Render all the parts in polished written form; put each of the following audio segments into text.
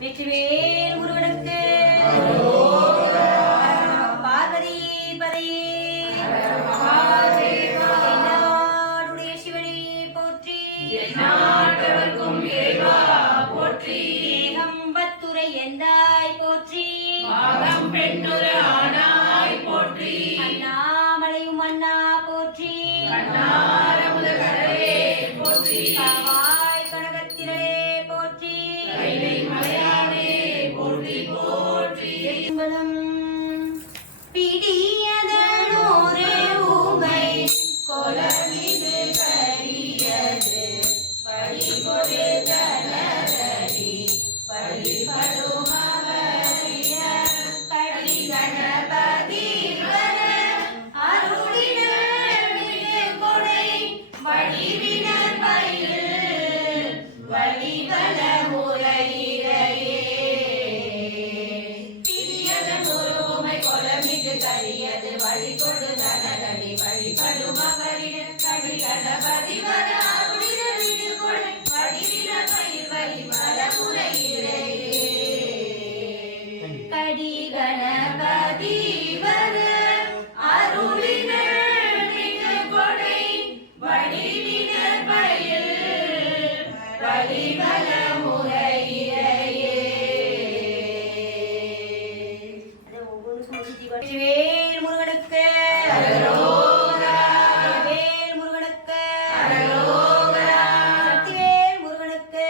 வெற்றிவேல் முருகனுக்கு பார்வதி பதையே நாடுடைய சிவனை போற்றி நாட்டவர்க்கும் இறைவா போற்றி ஏகம்பத்துரை எந்தாய் போற்றி ஆகம் பெண்ணுரு ஆனாய் போற்றி அண்ணாமலையும் அண்ணா போற்றி அண்ணாரமுத கடலே போற்றி காவாய் கனகத்திரளே போற்றி கைலை மலையானே போற்றி போற்றி பலம் பிடியதனோரே ஊமை கொலமிது கரியது பழிபொரு தனரடி பழிபடுமவரிய கடி கணபதி வர அருளினர் கொடை வடிவினர் பயில் வழிபல முறையிலேயே பிரியதன் உருமை கொலமிது கரியது வழிகொடு தனதடி வழிபடுமவரிய கடி கணபதி வர அருளினர் கொடை வடிவினர் பயில் வழிபல முறையிலேயே கடி கணபதி வர அருளினர் கொடை வடிவினர் பயில் வழிபல முறையிலேயே வேல் முருகனுக்கு வேல் முருகனுக்கு சக்திவேல் முருகனுக்கு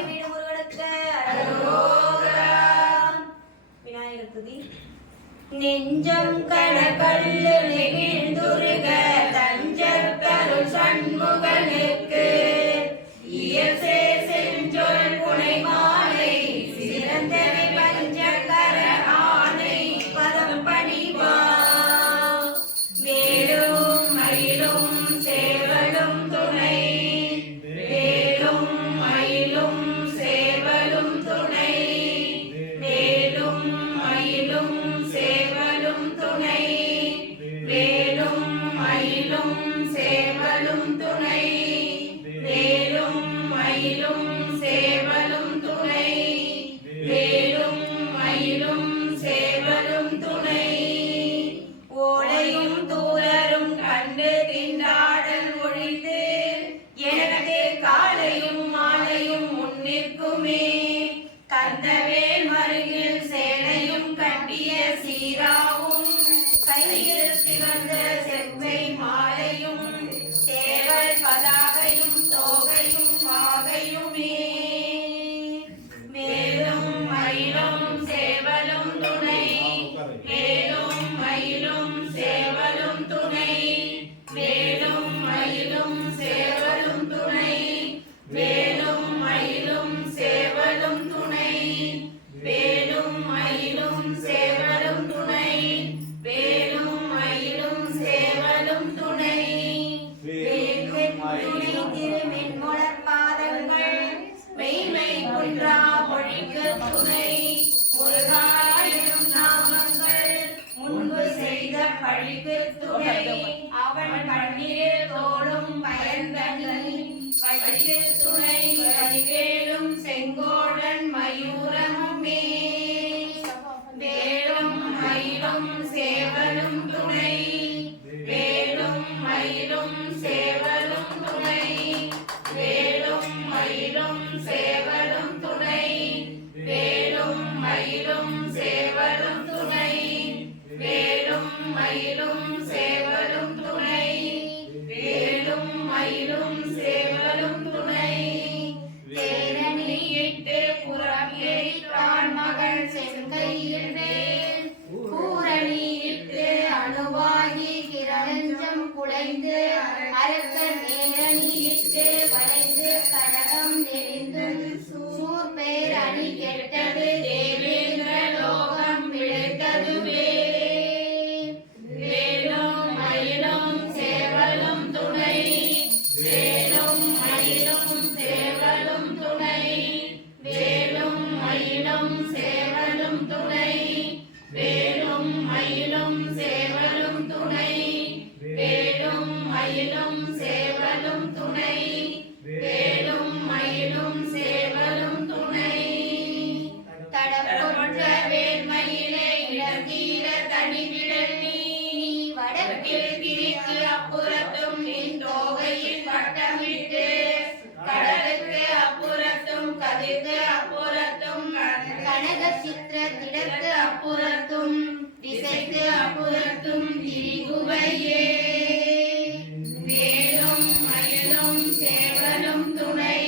வீடு முருகனுக்கு விநாயகர் துதி நெஞ்சம் கடகல்லு நெகிழ்ந்துருக தஞ்சத்தருள் சண்முகனுக்கு இயற்சே செஞ்சொல் புனை மாலை சிறந்தவை பஞ்சகர ஆனை பதம் பணிவா வேலும் மயிலும் சேவலும் துணை வேலும் மயிலும் சேவலும் துணை வேலும் மயிலும் சேவலும் துணை வேலும் மயிலும் சேவலும் துணை வேலும் மயிலும் சேவலும் துணை வேலும் மயிலும் சேவலும் துணை ஓலையும் தூரரும் கண்டு திண்டாடல் ஒழிந்து எனக்கு காலையும் மாலையும் முன்னிற்குமே கந்தவேல் மருகில் சேலையும் கட்டிய சீராவும் கையில் சிவந்த செவ்வை மாலையும் சேவல் பதாகையும் தோகையும் வாகையுமே மேலும் மயிலும் சேவலும் துணை மேலும் மயிலும் சேவலும் துணை மேலும் மயிலும் சேவலும் துணை வேலும் மயிலும் சேவலும் துணை வேலும் மயிலும் சேவலும் துணை வேலும் மயிலும் சேவலும் துணை திருமென்முளர் பாதங்கள் மெய்மை குன்றா மொழிக்கு துணை முருகாயிரும் நாமங்கள் முன்பு செய்த பழிக்கு துணை அவன் கண்ணீர் தோளும் பயந்தனி பழிக்கு துணை வடிவேலும் செங்கோடன் மயூரமுமே வேலும் மயிலும் சேவலும் துணை வேலும் மயிலும் சேவலும் துணை வேலும் மயிலும் சேவலும் துணை வேலும் மயிலும் சேவலும் துணை வேலும் மயிலும் சேவலும் துணை வேலும் மயிலும் சேவலும் துணை தேரணியிட்டு புறம் எரித்தான் மகள் செங்கையில் வேல் பூரணியிட்டு அணுவாகி கிரஞ்சம் குலைந்து அரக்கர் நேரணியிட்டு வளைந்து கடகம் நெறிந்து கதிர்க்கு அப்புறத்தும் கனக சித்திர திடக்கு அப்புறத்தும் திசைக்கு அப்புறத்தும் திரிகுவையே வேலும் மயிலும் சேவலும் துணை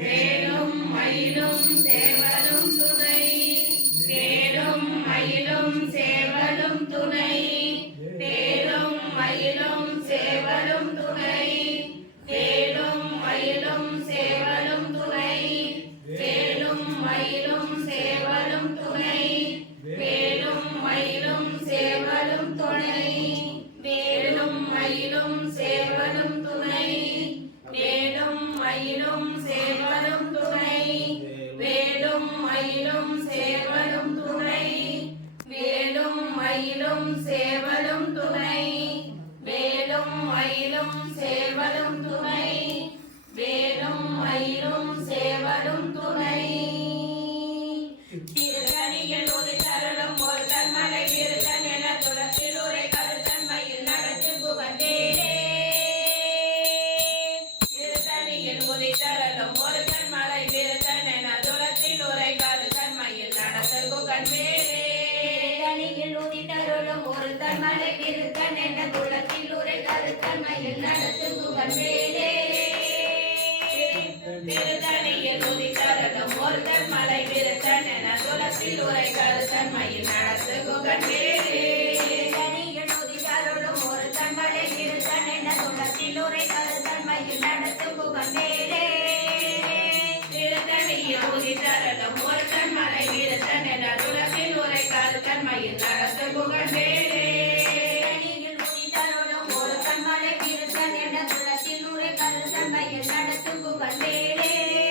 வேலும் மயிலும் சேவலும் துணை வேலும் மயிலும் சேவலும் துணை வேலும் மயிலும் சேவலும் துணை வேலும் மயிலும் சேவலும் துணை வேலும் மயிலும் சேவலும் துணை வேலும் மயிலும் சேவலும் துணை வேலும் மயிலும் சேவலும் துணை வேலும் மயிலும் சேவலும் துணை வேலும் மயிலும் சேவலும் துணை வேலும் மயிலும் சேவலும் துணை வேலும் மயிலும் சேவலும் துணை வேலும் மயிலும் சேவலும் துணை திருத்தணியில் உதித்தருளும் ஒரு தன்மலை திருத்தன் என துளத்தில் உரை கருத்தன்மையில் நடத்து புகழ்ந்தேனே திருத்தணியில் உதித்தருளும் ஒரு தன்மலை திருத்தன் என துளத்தில் உரை கருத்தன்மையில் நடத்து புகழ்ந்தேனே திருத்தணியில் உதித்தருளும் ஒரு தன்மலை திருத்தன் என துளத்தில் உரை கருத்தன்மையில் நடத்து புகழ்ந்தேனே திருத்தணியில் உதித்தருளும் ஒரு தன்மலை திருத்தன் என துளத்தில் உரை கருத்தன்மையில் நடத்து புகழ்ந்தேனே திருத்தணியில் உதித்தருளும் ஒரு தன்மலை திருத்தன் என துளத்தில் உரை கருத்தன்மையில் நடத்து புகழ்ந்தேனே திருத்தணியில் உதித்தருளும் ஒரு தன்மலை திருத்தன் என துளத்தில் உரை கருத்தன்மையில் நடத்து புகழ்ந்தேனே திருத்தணியில் உதித்தருளும் ஒரு தன்மலை திருத்தன் என துளத்தில் உரை கருத்தன்மையில் நடத்து புகழ்ந்தேனே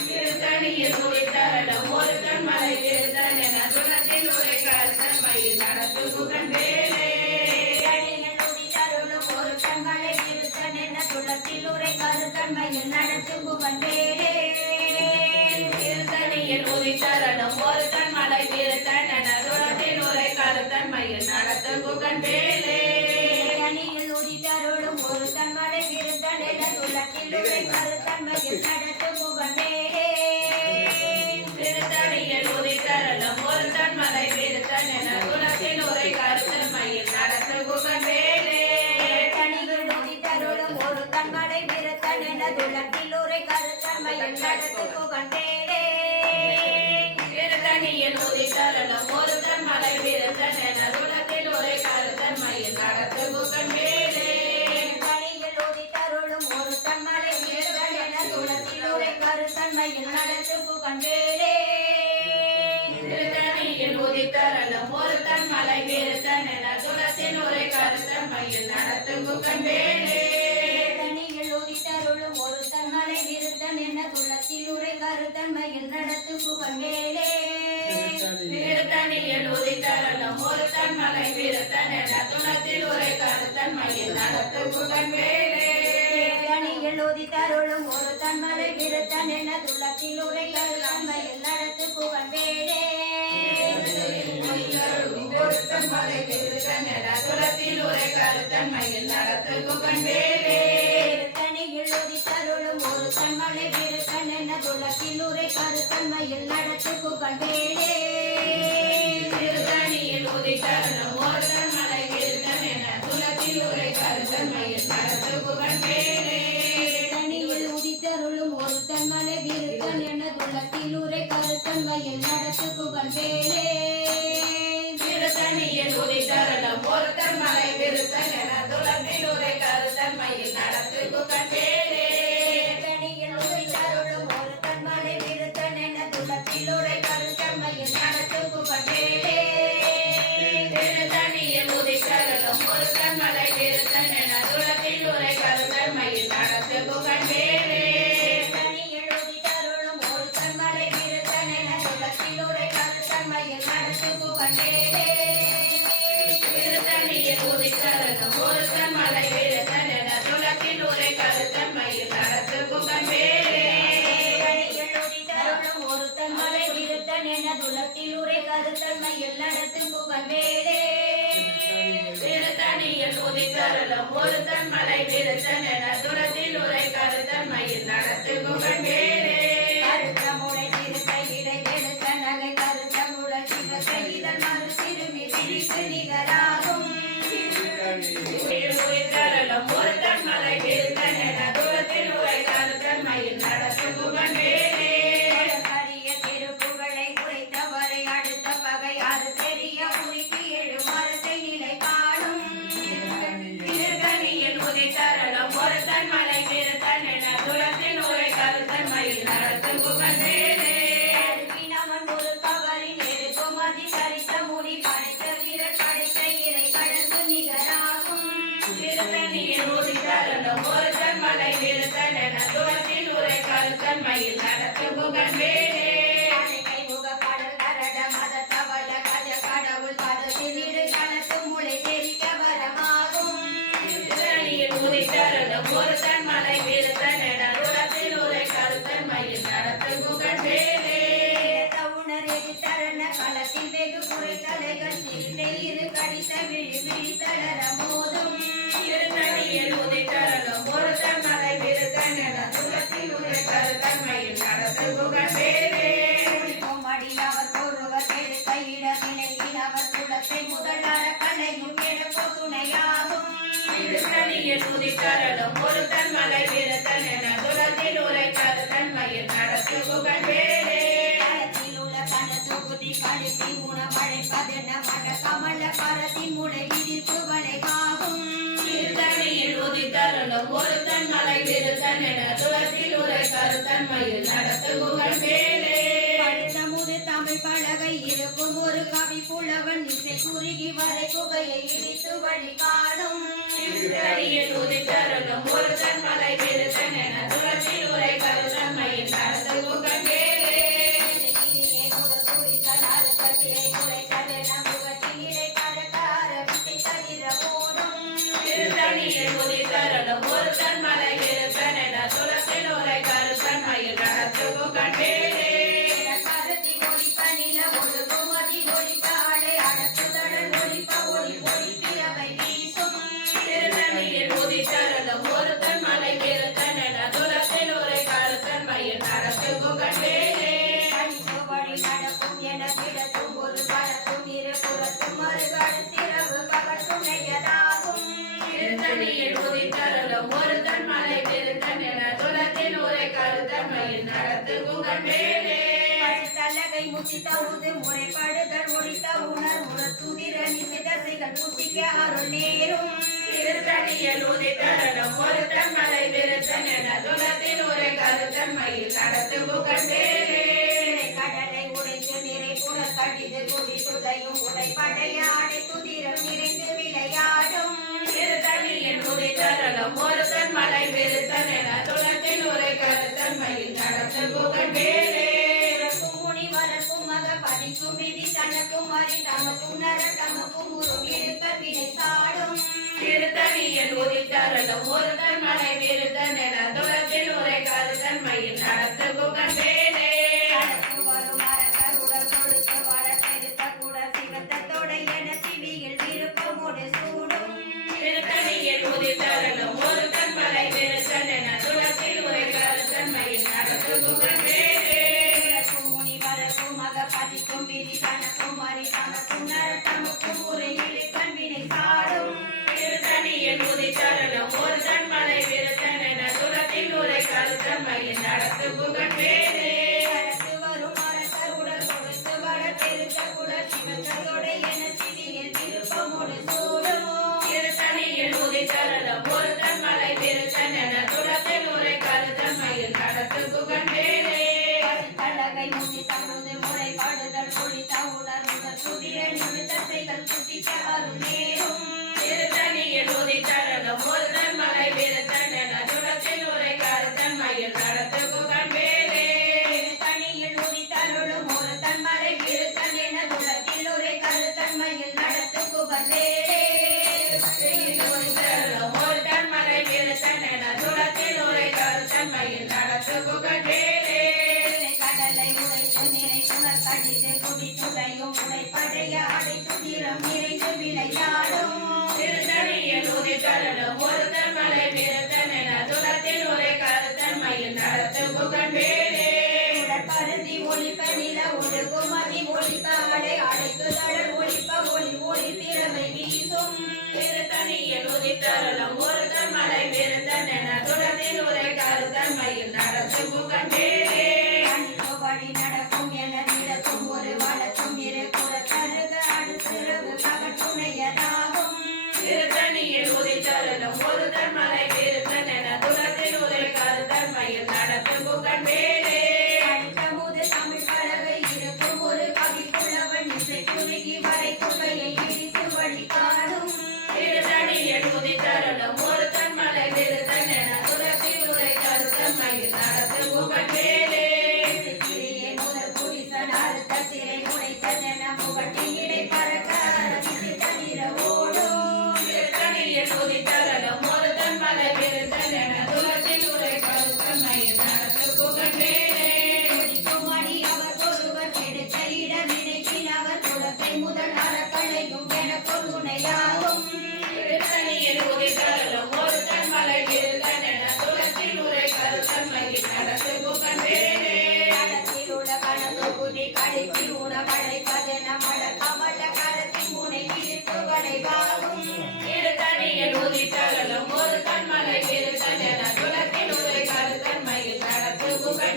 திருத்தணியில் உதித்தருளும் ஒரு தன்மலை திருத்தன் என துளத்தில் உரை கருத்தன்மையில் நடத்து புகழ்ந்தேனே திருத்தணியில் உதித்தருளும் ஒரு தன்மலை திருத்தன் என துளத்தில் உரை கருத்தன்மையில் நடத்து புகழ்ந்தேனே திருத்தணியில் உதித்தருளும் ஒரு தன்மலை திருத்தன் என துளத்தில் உரை கருத்தன்மையில் நடத்து புகழ்ந்தேனே திருத்தணியில் உதித்தருளும் ஒரு தன்மலை திருத்தன் என துளத்தில் உரை கருத்தன்மையில் நடத்து புகழ்ந்தேனே திருத்தணியில் உதித்தருளும் ஒரு தன்மலை திருத்தன் என துளத்தில் உரை கருத்தன்மையில் நடத்து புகழ்ந்தேனே திருத்தணியில் உதித்தருளும் ஒரு தன்மலை திருத்தன் என துளத்தில் உரை கருத்தன்மையில் நடத்து புகழ்ந்தேனே திருத்தணியில் உதித்தருளும் ஒரு தன்மலை திருத்தன் என துளத்தில் உரை கருத்தன்மையில் நடத்து புகழ்ந்தேனே திருத்தணியில் உதித்தருளும் ஒரு தன்மலை திருத்தன் என துளத்தில் உரை கருத்தன்மையில் நடத்து புகழ்ந்தேனே திருத்தணியில் உதித்தருளும் ஒரு தன்மலை திருத்தன் என துளத்தில் உரை கருத்தன்மையில் நடத்து புகழ்ந்தேனே திருத்தணியில் உதித்தருளும் ஒரு தன்மலை திருத்தன் என துளத்தில் உரை கருத்தன்மையில் நடத்து புகழ்ந்தேனே திருத்தணியில் உதித்தருளும் ஒரு தன்மலை திருத்தன் என துளத்தில் உரை கருத்தன்மையில் நடத்து புகழ்ந்தேனே திருத்தணியில் உதித்தருளும் ஒரு தன்மலை திருத்தன் என துளத்தில் உரை கருத்தன்மையில் நடத்து புகழ்ந்தேனே ஒரு தன்மலை திருத்தன் என துளத்தில் உரை கருத்தன்மையில் நடத்து புகழ்ந்தேனே திருத்தணியில் உதித்தருளும் ஒரு தன்மலை திருத்தன் என துளத்தில் உரை கருத்தன்மையில் நடத்து புகழ்ந்தேனே திருத்தணியில் உதித்தருளும் ஒரு தன்மலை திருத்தன் என துளத்தில் உரை கருத்தன்மையில் நடத்து புகழ்ந்தேனே திருத்தணியில் உதித்தருளும் ஒரு தன்மலை திருத்தன் என துளத்தில் உரை கருத்தன்மையில் நடத்து புகழ்ந்தேனே திருத்தணியில் உதித்தருளும் ஒரு தன்மலை திருத்தன் என துளத்தில் உரை கருத்தன்மையில் நடத்து புகழ்ந்தேனே திருத்தணியில் உதித்தருளும் ஒரு தன்மலை திருத்தன் என துளத்தில் உரை கருத்தன்மையில் நடத்து புகழ்ந்தேனே திருத்தணியில் உதித்தருளும் ஒரு தன்மலை திருத்தன் என துளத்தில் உரை கருத்தன்மையில் நடத்து புகழ்ந்தேனே திருத்தணியில் உதித்தருளும் ஒரு தன்மலை திருத்தன் என துளத்தில் உரை கருத்தன்மையில் நடத்து புகழ்ந்தேனே திருத்தணியில் உதித்தருளும் ஒரு தன்மலை திருத்தன் என துளத்தில் உரை கருத்தன்மையில் நடத்து புகழ்ந்தேனே திருத்தணியில் உதித்தருளும் ஒரு தன்மலை திருத்தன் என துளத்தில் உரை கருத்தன்மையில் நடத்து புகழ்ந்தேனே திருத்தணியில் உதித்தருளும் ஒரு தன்மலை திருத்தன் என துளத்தில் உரை கருத்தன்மையில் நடத்து புகழ்ந்தேனே நடத்தும் புகழ் வேலே வீணவன் ஒரு கவரின் எருக்குமதி சரித்த முடி படைத்த வீரர் படைத்த இறை கடந்து நிகராகும் திருத்தணியில் உதித்தருளும் ஒருத்தன் மலை விருத்தன் என துளத்தில் உரை கருத்தன் மயில் நடத்தும் புகழ் வேலே அணைக்கை முக கடல் கரட மத தவள கஜ கடவுள் பதத்தினிடு கலத்து முளை தெரிக்க வரமாகும் திருத்தணியில் உதித்தருளும் ஒருத்தன் மலை விருத்தன் என துளத்தில் உரை கருத்தன் மயில் நடத்தும் புகழ் வேலே தரண களத்தில் வெகு குறை தலைகள் சிறுத்தை இரு கடித்த விழி விழி தளர மோதும் திருத்தணியில் உதித்தருளும் ஒருத்தன் மலை விருத்தன் என துளத்தில் உரை கருத்தன் மயில் நடத்தும் புகழ் வேலே மடி அவர் ஒருவர் எடுத்த இடத்தினை அவர் குலத்தை முதலார கலையும் எடுப்ப துணையாகும் திருத்தணியில் உதித்தருளும் ஒருத்தன் மலை விருத்தன் என துளத்தில் உரை கருத்தன் மயில் நடத்தும் புகழ் வேலே கழுத்தி உணவழைப்பதென மட கமல பரத்தின் முளை விதிர்ப்பு வளைவாகும் திருத்தணியில் உதித்தருளும் ஒருத்தன் மலை விருத்தன் என துளத்தில் உரை கருத்தன் மயில் நடத்தும் புகழ் வேலே முது தமிழ் பலகை இருக்கும் ஒரு கவி புலவன் இசை குறுகி வரை குகையை இடித்து வழி காணும் திருத்தணியில் உதித்தருளும் ஒருத்தன் மலை விருத்தன் என துளத்தில் உரை கருத்தன் மயில் நடத்தும் புகழ் வேலே திருத்தணியில் உதித்தருளும் ஒருத்தன் மலை விருத்தன் என துளத்தில் உரை கருத்தன் மயில் நடத்தும் புகழ் வேலே கருத்தி ஒளிப்ப நில ஒழுகுமதி ஒளிப்ப அடை அடக்குதடல் ஒளிப்ப ஒளி ஒளி பிறவை வீசும் திருத்தணியில் உதித்தருளும் ஒருத்தன் மலை விருத்தன் என துளத்தில் உரை கருத்தன் மயில் நடத்தும் புகழ் வேலே வழி நடக்கும் என கிடக்கும் ஒரு படத்தும் இரு புறத்தும் மறுகடுத்திரவு பகல் துணையதாகும் திருத்தணியில் உதித்தருளும் ஒருத்தன் மலை விருத்தன் என துளத்தில் உரை கருத்தன் மயில் நடத்தும் புகழ் வேலே தலகை முத்தி தவுது முறைப்படுதல் ஒழித்த உணர் உணர்த்துதிர நிசிதசைகள் புசிக்க அருள் நேரும் திருத்தணியில் உதித்தருளும் ஒருத்தன் மலை விருத்தன் என துளத்தில் உரை கருத்தன் மயில் நடத்தும் புகழ் வேலே கடலை உடைத்து நிறை புனல் கடிது குடி துதையும் உடைப்படைய அடை துதிரம் நிறைந்து விளையாடும் திருத்தணியில் உதித்தருளும் ஒருத்தன் மலை விருத்தன் என துளத்தில் உரை கருத்தன் மயில் நடத்தும் புகழ் வேலே முனிவரக்கும் மக பதிக்கும் விதி தனக்கும் அறி தமக்கும் நர தமக்கும் உருவம் இழுக்க விடை சாடும் திருத்தணியில் உதித்தருளும் ஒருத்தன் மலை விருத்தன் என துளத்தில் உரை கருத்தன் மயில் நடத்தும் புகழ் வேலே வரும் அரசர் உடல் கொடுத்து வளர்த்தெடுத்த கூட சிவத்தோட என சிவியில் விருப்பமோடு சூடும் திருத்தணியில் உதித்தருளும் ஒருத்தன் மலை விருத்தன் என துளத்தில் உரை கருத்தன் மயில் நடத்தும் புகழ் வேலே முனிவரக்கும் மக பதிக்கும் விதி தனக்கும் அறி தனக்கும் நர தமக்கும் உரை இழுக்கன் வினை சாடும் திருத்தணியில் உதித்தருளும் ஒருத்தன் மலை விருத்தன் என துளத்தில் உரை கருத்தன் மயில் நடத்தும் புகழ் வேலே வரும் அரசர் உடல் கொடுத்து வளர்த்தெடுத்த குடல் சிவத்தோட என சிவியில் விருப்பமோடு சூடும் திருத்தணியில் உதித்தருளும் ஒருத்தன் மலை விருத்தன் என துளத்தில் உரை கருத்தன் மயில் நடத்தும் புகழ் வேலே பலகை முத்தி தமுது முறைப்படுதல் பொழித்த உணர்வுதல் சுதிர நிமித்தசைகள் புசிக்க அருள் நேரும் திருத்தணியில் உதித்தருளும் ஒருத்தன் மலை விருத்தன் என துளத்தில் உரை கருத்தன் மயில் நடத்தும் புகழ் வேலே திருத்தணியில் உதித்தருளும் ஒருத்தன் மலை விருத்தன் என துளத்தில் உரை கருத்தன் மயில் நடத்தும் புகழ் வேலே ஒருத்தன் மலை விருத்தன் என துளத்தில் உரை கருத்தன் மயில் நடத்தும் புகழ் வேலே கடலை உடைத்து நிறை புனல் கடிது குடி துளையும் உடைப்படைய அடை துதிரம் நிறைந்து விளையாடும் திருத்தணியில் உதித்தருளும் ஒருத்தன் மலை விருத்தன் என துளத்தில் உரை கருத்தன் மயில் நடத்தும் புகழ் வேலே பருதி ஒளிப்ப நில ஒழுகுமதி ஒளிப்ப அடை அடைக்குதடல் ஒளிப்ப ஒளி ஒளி பிறவை வீசும் திருத்தணியில் உதித்தருளும் ஒருத்தன் மலை விருத்தன் என துளத்தில் உரை கருத்தன் மயில் நடத்தும் புகழ் வேலே வழி நடக்கும் என நிலத்தும் ஒரு வளத்தும் இரு புறத்தருக அடுத்திரவு பகட்டுணையதாகும் திருத்தணியில் உதித்தருளும் ஒருத்தன் மலை விருத்தன் என துளத்தில் உரை கருத்தன் மயில் நடத்தும் புகழ் வேலே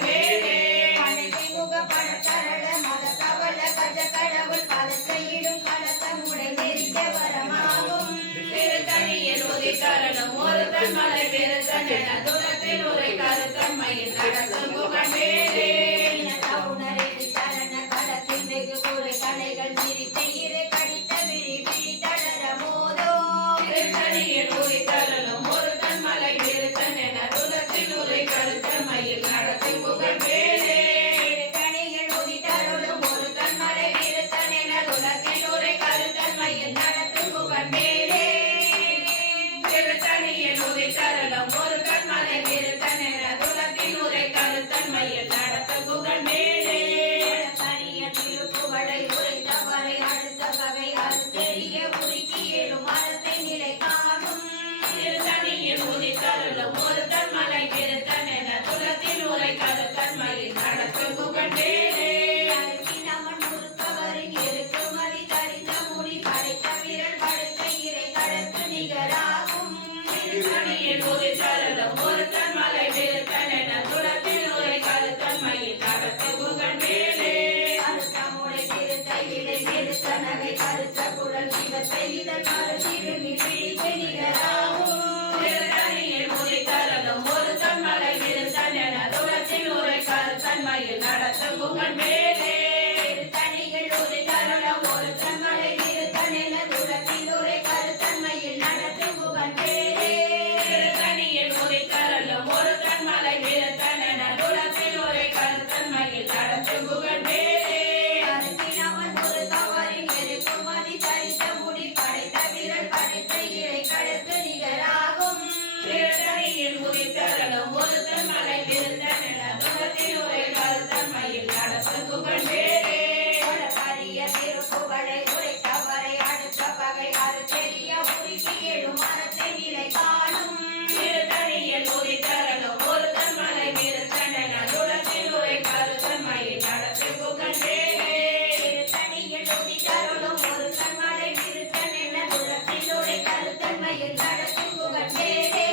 மேலே மனைவி முகப்பட தரள மத கவல கஜ கடவுள் பதத்தையிடும் கலத்த முடை நெறிக்க வரமாகும் திருத்தணியில் உதித்தருளும் ஒருத்தன் மலை பெருத்தன் என துலத்தில் உரை கருத்தன்மையில் நடத்தும் புகழ் மேலே உணரெடு தரண களத்தில் வெகு குறை கலைகள் சிரித்த இரு கடித்த விழி விழி தளர மோதோ திருத்தணியில் உதித்தருளும் ஒருத்தன் மலை பெருத்தன் என துலத்தில் உரை கருத்தன்மையில் நடத்தும் புகழ் மேலே திருத்தணியில் உதித்தருளும் ஒருத்தன் மலை விருத்தன் என துலத்தில் உரை கருத்தன்மையில் நடத்தும் புகழ் மேலே திருத்தணியில் உதித்தருளும் ஒருத்தன் மலை பெருத்தன் என துலத்தில் உரை கருத்தன்மையில் நடத்தும் புகழ் மேலே கரிய திருப்புகழை உரைத்தவரை அடுத்த பகை அது தெரிய உருக்கி எழும் மரத்தை நிலை காணும் திருத்தணியில் உதித்தருளும் ஒருத்தன் மலை பெருத்தன் என துலத்தில் உரை கருத்தன்மையில் நடத்தும் புகழ் மேலே அருகினவன் முறுக்கவரின் இருக்குமதி தரித்த முடி படைத்த விரல் படைத்த இறை கடற்கு நிகராகும் திருத்தணியில் உதித்தருளும் ஒருத்தன் மலை பெருத்தன் என துலத்தில் உரை கருத்தன்மையில் நடத்தும் புகழ் மேலே அறுத்த முளை திருத்த இடை எடுத்த நகை கருத்த குழல் சிவத்தை இதழ் மறு திரும்பி பிடித்து நிகராகும் திருத்தணியில் உதித்தருளும் ஒருத்தன் மலை பெருத்தன் என துலத்தில் உரை கருத்தன்மையில் நடத்தும் புகழ் மேலே திருத்தணியில் உதித்தருளும் ஒருத்தன் மலை விருத்தன் என துலத்தில் உரை கருத்தன்மையில் நடத்தும் புகழ் மேலே திருத்தணியில் உதித்தருளும் ஒருத்தன் மலை பெருத்தன் என துலத்தில் உரை கருத்தன்மையில் நடத்தும் புகழ் மேலே அருகினவன் முறுக்கவரின் இருக்குமதி தரித்த முடி படைத்த விரல் படைத்த இறை கடற்கு நிகராகும் திருத்தணியில் உதித்தருளும் ஒருத்தன் மலை பெருத்தன் என துலத்தில் உரை கருத்தன்மையில் நடத்தும் புகழ் மேலே கரிய திருப்புகழை உரைத்தவரை அடுத்த பகை அது தெரிய உருக்கி எழும் மரத்தை நிலை காணும் திருத்தணியில் உதித்தருளும் ஒருத்தன் மலை பெருத்தன் என துலத்தில் உரை கருத்தன்மையில் நடத்தும் புகழ் மேலே திருத்தணியில் உதித்தருளும் ஒருத்தன் மலை விருத்தன் என துலத்தில் உரை கருத்தன்மையில் நடத்தும் புகழ் மேலே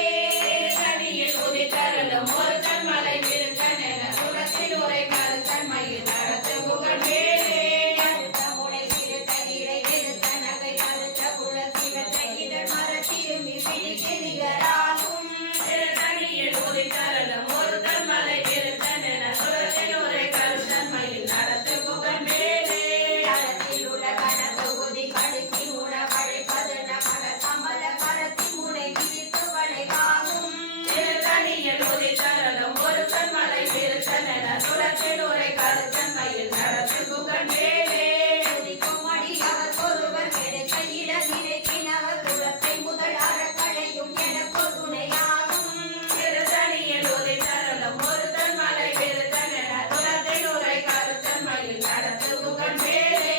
திருத்தணியில் உதித்தருளும் ஒருத்தன் மலை பெருத்தன் என துலத்தில் உரை கருத்தன்மையில் நடத்தும் புகழ் மேலே கருத்த முளை சிறுத்த இடை விருத்த நகை கருத்த குழல் சிவத்த இதழ் மர திரும்பி பிடித்து நிகராகும் திருத்தணியில் உதித்தருளும் ஒருத்தன் மலை பெருத்தன் என துலத்தில் உரை கருத்தன்மையில் நடத்தும் புகழ் மேலே தளத்தில் உள்ள கனத்தொகுதி கடுக்கி உணவழைப்பது நமல கமல கரத்தின் முனை விதித்து வளைவாகும் திருத்தணியில் உதித்தருளும் ஒருத்தன் மலை பெருத்தன் என துலத்தில் உரை கருத்தன்மையில் நடத்தும் புகழ் மேலே துதிக்கும் அடி அவர் ஒருவர் கிடைத்த இடநிலைக்கினவர் குலத்தை முதல் அறக்களையும் எனக்கு துணையாகும் திருத்தணியில் உதித்தருளும் ஒருத்தன் மலை பெருத்தன் என துலத்தில் உரை கருத்தன்மையில் நடத்தும் புகழ் மேலே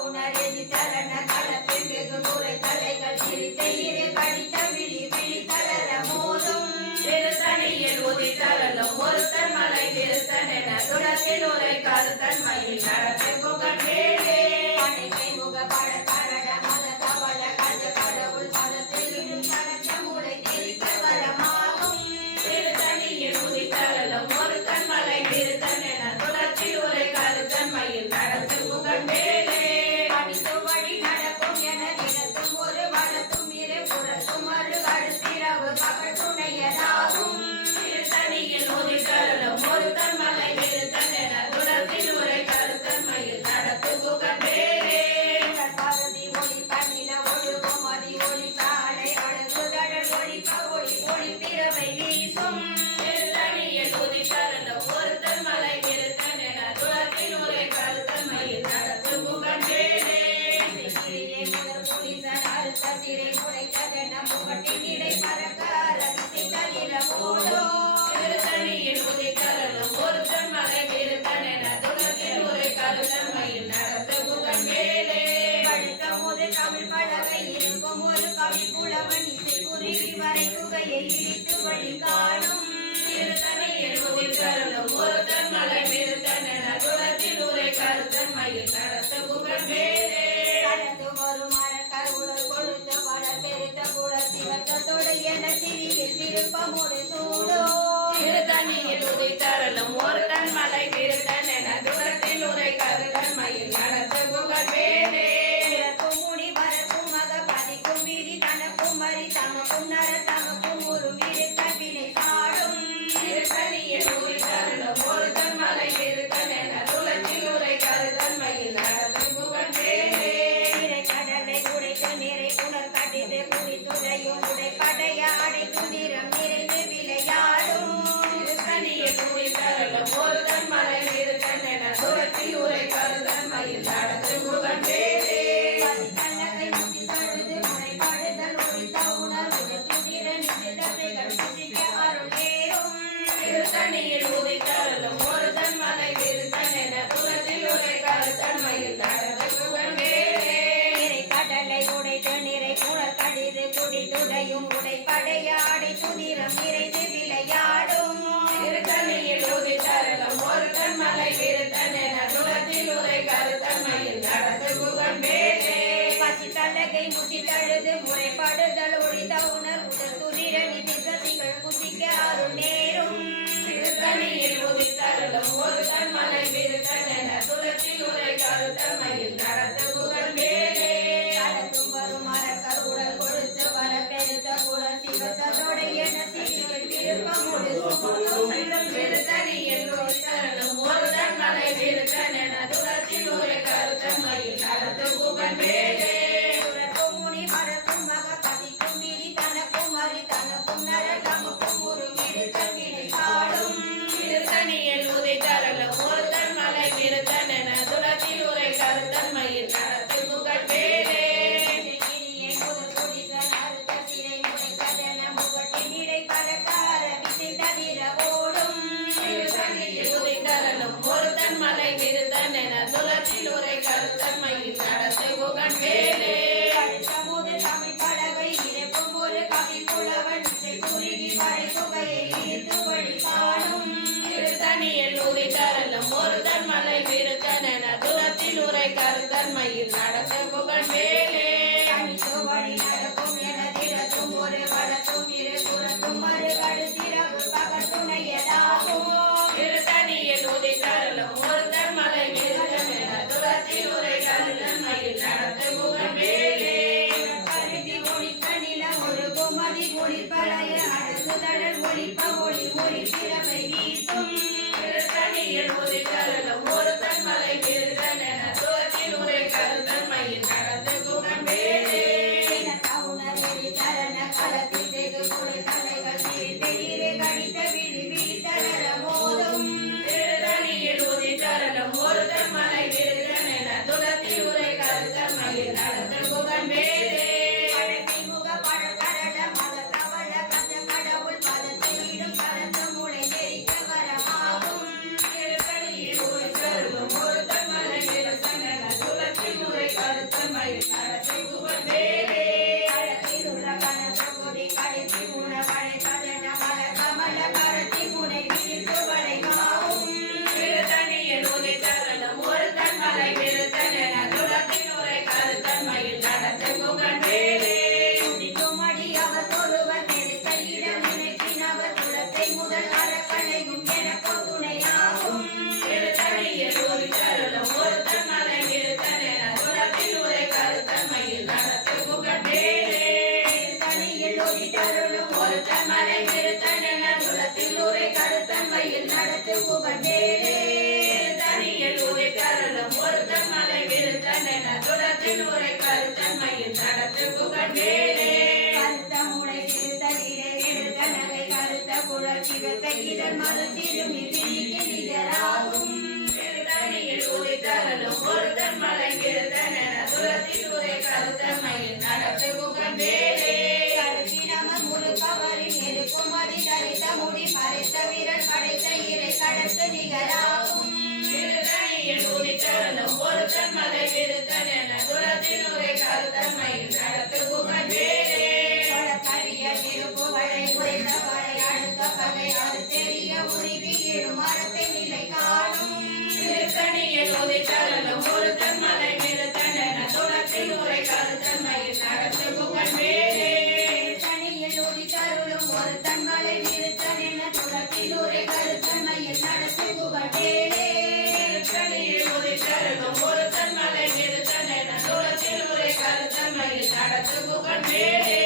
உணரெதி தரண களத்தில் வெகு முறை தலைகள் சிரித்த இரு கடித்த விழி விழி தளர மோதும் திருத்தணியில் உதித்தருளும் ஒருத்தன் மலை பெருத்தன் என துலத்தில் உரை கருத்தன்மையில் நடத்தும் புகழ் மேலே படைக்கை முகப்பட தரட மத தவள கஜ கடவுள் பதத்தில் இடும் கலச்ச முளை தெரிக்க வரமாகும் திருத்தணியில் உதித்தருளும் ஒருத்தன் மலை பெருத்தன் என துலத்தில் உரை கருத்தன்மையில் நடத்தும் புகழ் மேலே படித்து வழி நடக்கும் என தினத்தும் ஒரு வளத்தும் இரு புறத்தும் மறு அடுத்திரவு பகல் துணையதாகும் திருத்தணியில் உதித்தருளும் ஒருத்தன் மலை பெருத்தன் என துலத்தில் உரை கருத்தன்மையில் நடத்தும் புகழ் மேலே பருதி ஒளி தன்னில ஒழுகும் அதி ஒளி தாளை அழகு கடல் ஒளிப்ப ஒளி ஒளி பிறவை வீசும் திருத்தணியில் உதித்தருளும் ஒருத்தன் மலை பெருத்தன் என துலத்தில் உரை கருத்தன்மையில் நடத்தும் புகழ் மேலே சிறிலே முதல் புலிசன் அறுத்த சிறை முளைத்ததென புகட்டின் இடை பறக்க ரகத்தை தளிர போலோ திருத்தணியில் உதித்தருளும் ஒருத்தன் மலை பெருத்தன் என துலத்தில் உரை கருத்தன்மையில் நடத்தும் புகழ் மேலே படுத்த முதல் தமிழ் பலகை இருக்கும் ஒரு கவி புலவன் இசை குருவி வரை குகையை இடித்து வழி காணும் திருத்தணியில் உதித்தருளும் ஒருத்தன் மலை பெருத்தன் என துலத்தில் உரை கருத்தன்மையில் நடத்தும் புகழ் மேலே கடந்து வரும் மரக்காய் உடல் கொழுத்து வளர் பெருத்த குட சிவத்தோடு என சிறியில் விருப்பமுடு சூடோ திருத்தணியில் உதித்தருளும் ஒருத்தன் மலை விருத்தன் என தூரத்தில் உரை கருத்தன்மையில் நடத்து புகழ் வேலே பிறக்கும் முனி வரக்கும் மகபதிக்கும் விதி தனக்கும் மறி தமக்கும் நர தமக்கும் ஒரு விருத்த வினை சாடும் திருத்தணியில் உதித்தருளும் ஒருத்தன் மலை விருத்தன் என தூரத்தில் உரை கருத்தன்மையில் நடத்து புகழ் வேலே நிறை கடலை உடைத்து நிறை புனர் கடிது குடித்துடையும் உடை படையாடை துதிரம் நிறைந்து விளையாடும் திருத்தணியில் உதித்தருளும் ஒருத்தன் மலை விருத்தன் என தூரத்தில் உரை கருத்தன்மையில் நடத்து புகழ் வேலே கண்ணகை முத்தி தழுது முறைப்படுதல் ஒழித்த உணர்வு துதிர நிதி தசைகள் புதிக்க அருளேறும் திருத்தணியில் உதித்தருளும் ஒருத்தன் மலை விருத்தன் என தூரத்தில் உரை கருத்தன்மையில் நடத்து புகழ் வேலே நிறை கடலை உடைத்து நிறை புனர் கடிது குடித்துடையும் உடை படையாடை துதிரம் நிறைந்து விளையாடும் திருத்தணியில் உதித்தருளும் ஒருத்தன் மலை விருத்தன் என தூரத்தில் உரை கருத்தன்மையில் நடத்து புகழ் வேலே பசி தலகை முத்தி தழுது முறைப்படுதல் ஒழித்த உணர்வு துதிர நிதி சதிகள் புதிக்க அருள் நேரும் திருத்தணியில் உதித்தருளும் ஒருத்தன் மலை விருத்தன் என தூரத்தில் உரை கருத்தன்மையில் நடத்து புகழ் வேலே நடத்தும் வரும் மரக்கர் உடல் கொடுத்து வர பெருத்த குடல் சிவத்தோடு என சிறிகள் விருப்பமுடு சுமக்கும் திருத்தணியில் உதித்தருளும் ஒருத்தன் மலை விருத்தன் என தூரத்தில் உரை கருத்தன்மையில் நடத்து புகழ் வேலே சுரக்கும் முனி மரக்கும் மகபதிக்கும் விதி தனக்கும் அறி தனக்கும் நர தமக்கும் ஒரு விருத்த வினை சாடும் திருத்தணியில் உதித்தருளும் ஒருத்தன் மலை விருத்தன் என தூரத்தில் உரை கருத்தன்மையில் நடத்து புகழ் வேலே கிரியை முதல் குடிசன் அறுத்த சிறை முறைக்கதன முகட்டின் இடை பறக்கார விசை தவிர ஓடும் திருத்தணியில் உதித்தருளும் ஒருத்தன் மலை விருத்தன் என தூரத்தில் உரை கருத்தன்மையில் நடத்து புகழ் வேலே சமுது தமிழ் பலகை இறப்பும் ஒரு கவி புலவன் இசை குறுகி படை தொகையை இழுத்து வழி காணும் திருத்தணியில் உதித்தருளும் ஒருத்தன் மலை விருத்தன் என தூரத்தில் உரை கருத்தன்மையில் நடத்து புகழ் வேலே தனித்து வழி நடக்கும் எனதிடத்தும் ஒரு வடத்தும் இரு புறத்தும் மறு கடுத்திரவு பகத்துணையதாகும் திருத்தணியில் உதித்தருளும் ஒருத்தன் மலை விருத்தன் என தூரத்தில் உரை கருத்தன்மையில் நடத்து புகழ் வேலே கருதி ஒளித்த நில ஒரு குமதி குளிப்பழைய அடங்கு தடல் ஒளிப்ப ஒளி ஒளி பிறவை வீசும் திருத்தணியில் உதித்தருளும் ஒருத்தன் மலை விருத்தன் என தூரத்தில் உரை கருத்தன்மையில் நடத்து புகழ் வேலே உணர் வெளி தரண களத்தில் வெகு குலை தலைகள் பிரித்தெளிரே கடித்த விழி விழித்தளர மோதும் திருத்தணியில் உதித்தருளும் ஒருத்தன் மலை விருத்தன் என தூரத்தில் உரை கருத்தன்மையில் நடத்து புகழ் வேலே பழக்கை முக பழக்கரட மத தவள கஜ கடவுள் பதத்தை இடும் கலந்த முளை நெறிக்க வரமாகும் திருத்தணியில் உதித்தருளும் ஒருத்தன் மலை விருத்தன் என தூரத்தில் உரை கருத்தன்மையில் நடத்து புகழ் வேலே களத்தில் உள்ள கனத்த கொடி கடித்து உண வளை கதன மல கமல கரத்தி முனை விரித்து வளை மாவும் திருத்தணியில் உதித்தருளும் ஒருத்தன் மலை விருத்தன் என தூரத்தில் உரை கருத்தன்மையில் நடத்து புகழ் வேலே துடிக்குமடி அவர் ஒருவர் நெருக்க இடம் நினைக்கினவர் குலத்தை முதல் அறக்கலையும் எனக்கோ துணையாகும் திருத்தணியில் உதித்தருளும் ஒருத்தன் மலை விருத்தன் என தூரத்தில் உரை கருத்தன்மையில் நடத்து புகழ் வேலே தனியில் ஒளிதருளும் ஒருத்தன் மலை விருத்தன் என குலத்தில் உரை கருத்தன்மையில் நடத்து புகழ்வேலே திருத்தணியில் உதித்தருளும் ஒருத்தன் மலை விருத்தன் என தூரத்தில் உரை கருத்தன்மையில் நடத்து புகழ் வேலே கருத்த முளை திருத்த இடை எடுத்த நகை கருத்த குழல் சிவத்த இதழ் மறு திரும்பி விழிக்கு நிகராகும் திருத்தணியில் உதித்தருளும் ஒருத்தன் மலை விருத்தன் என தூரத்தில் உரை கருத்தன்மையில் நடத்து புகழ் வேலே கருப்பினமர் முழுக்கவரின் எருக்குமதி தரித்த முடி பறித்த விரல் படைத்த இறை கடற்கு நிகராகும் திருத்தணியில் உதித்தருளும் ஒருத்தன் மலை விருத்தன் என தூரத்தில் உரை கருத்தன்மையில் நடத்து புகழ் வேலே கரிய திருப்புகழை உரைத்த வரை அடுத்த பகை அறுத்தெறிய உருகி இடும் மரத்தை நிலை காணும் திருத்தணியில் உதித்தருளும் ஒருத்தன் மலை விருத்தன் என தூரத்தில் உரை கருத்தன்மையில் நடத்து புகழ் வேலே தனியில் உரித்தருளும் ஒரு தன்மலை நிறுத்தன் என துளத்தில் உரை கருத்தன்மை நடத்து புகழ் மேலே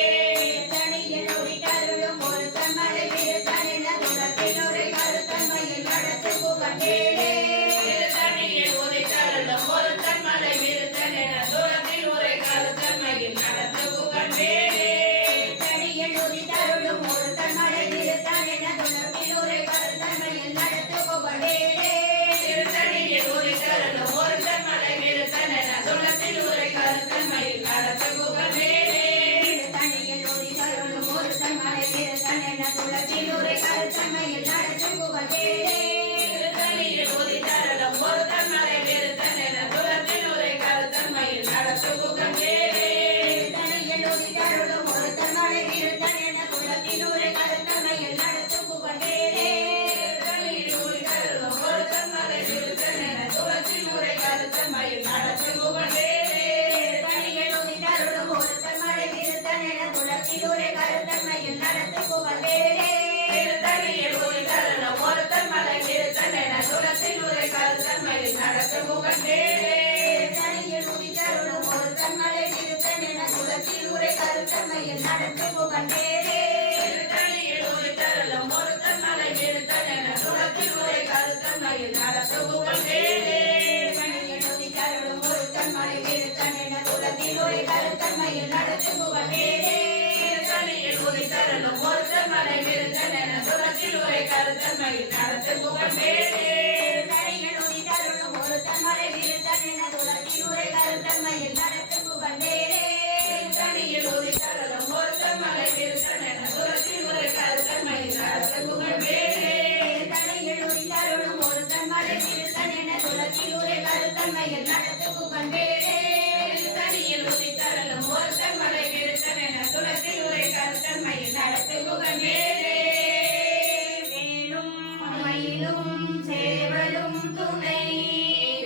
தனியில் உதித்தருளும் ஒருத்தன் மலை விருத்தன் என துலத்தில் உரை கருத்தன்மையில் நடத்து புகழ் மேலே தனியில் உதித்தருளும் ஒருத்தன் மலை விருத்தன் என துலத்தில் உரை கருத்தன்மையில் நடத்து புகழ் மேலே தனியில் உதித்தருளும் ஒருத்தன் மலை விருத்தன் என துலத்தில் உரை கருத்தன்மையில் நடத்து புகழ் மேலே தனியில் உதித்தருளும் ஒருத்தன் மலை விருத்தன் என துலத்தில் உரை கருத்தன்மையில் நடத்து புகழ் மேலே தனியில் உதித்தருளும் ஒருத்தன் மலை விருத்தன் என துலத்தில் உரை கருத்தன்மையில் நடத்து புகழ் மேலே தனியில் உதித்தருளும் ஒருத்தன் மலை விருத்தன் என துலத்தில் உரை கருத்தன்மையில் நடத்து புகழ் மேலே தனியில் உதித்தருளும் ஒருத்தன் மலை விருத்தன் என துலத்தில் உரை கருத்தன்மையில் நடத்து புகழ் மேலே தனியில் உதித்தருளும் ஒருத்தன் மலை விருத்தன் என துலத்தில் உரை கருத்தன்மையில் நடத்து புகழ் மேலே தனியில் உதித்தருளும் ஒருத்தன் மலை விருத்தன் என துலத்தில் உரை கருத்தன்மையில் நடத்து புகழ் மேலே தனியில் உதித்தருளும் ஒருத்தன் மலை விருத்தன் என துலத்தில் உரை கருத்தன்மையில் நடத்து புகழ் மேலே தனியில் உதித்தருளும் ஒருத்தன் மலை விருத்தன் என துலத்தில் உரை கருத்தன்மையில் நடத்து புகழ் மேலே தனியில் உதித்தருளும் ஒருத்தன் மலை விருத்தன் என துலத்தில் உரை கருத்தன்மையில் நடத்து புகழ் மேலே தனியில் உதித்தருளும் ஒருத்தன் மலை விருத்தன் என துலத்தில் உரை கருத்தன்மையில் நடத்து புகழ் மேலே தனியில் உதித்தருளும் ஒருத்தன் மலை விருத்தன் என துலத்தில் உரை கருத்தன்மையில் நடத்து புகழ் மேலே தனியில் உதித்தருளும் ஒருத்தன் மலை விருத்தன் என துலத்தில் உரை கருத்தன்மையில் நடத்து புகழ் மேலே தனியில் உதித்தருளும் ஒருத்தன் மலை விருத்தன் என துலத்தில் உரை கருத்தன்மையில் நடத்து புகழ் மேலே தனியில் உதித்தருளும் ஒருத்தன் மலை விருத்தன் என துலத்தில் உரை கருத்தன்மையில் நடத்து புகழ் மேலே தனியில் உதித்தருளும் ஒருத்தன் மலை விருத்தன் என துலத்தில் உரை கருத்தன்மையில் நடத்து புகழ் மேலே வேலும் மயிலும் சேவலும் துணை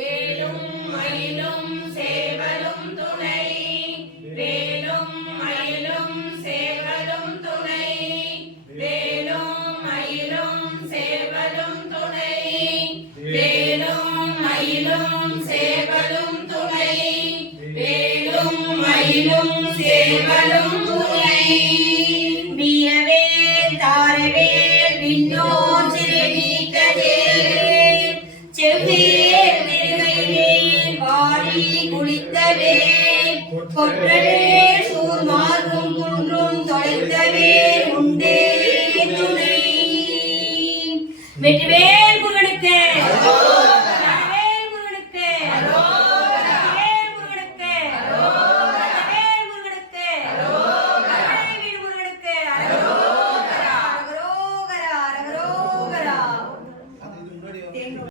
வேலும் மயிலும் சேவலும் துணை வேலும் மயிலும் சேவலும் துணை வேலும் மயிலும் சேவலும் துணை வேலும் மயிலும் சேவலும் துணை வேலும் மயிலும் சேவலும் துணை வீரவே தாரவே விண்ணோர் சிறை நீக்கதே செவ்வேல் திருகைவேல் வாரி குளித்தவே கொற்றவே சூர்மார்க்கும் குன்றும் தொலைத்தவே உண்டே துணை வெற்றிவே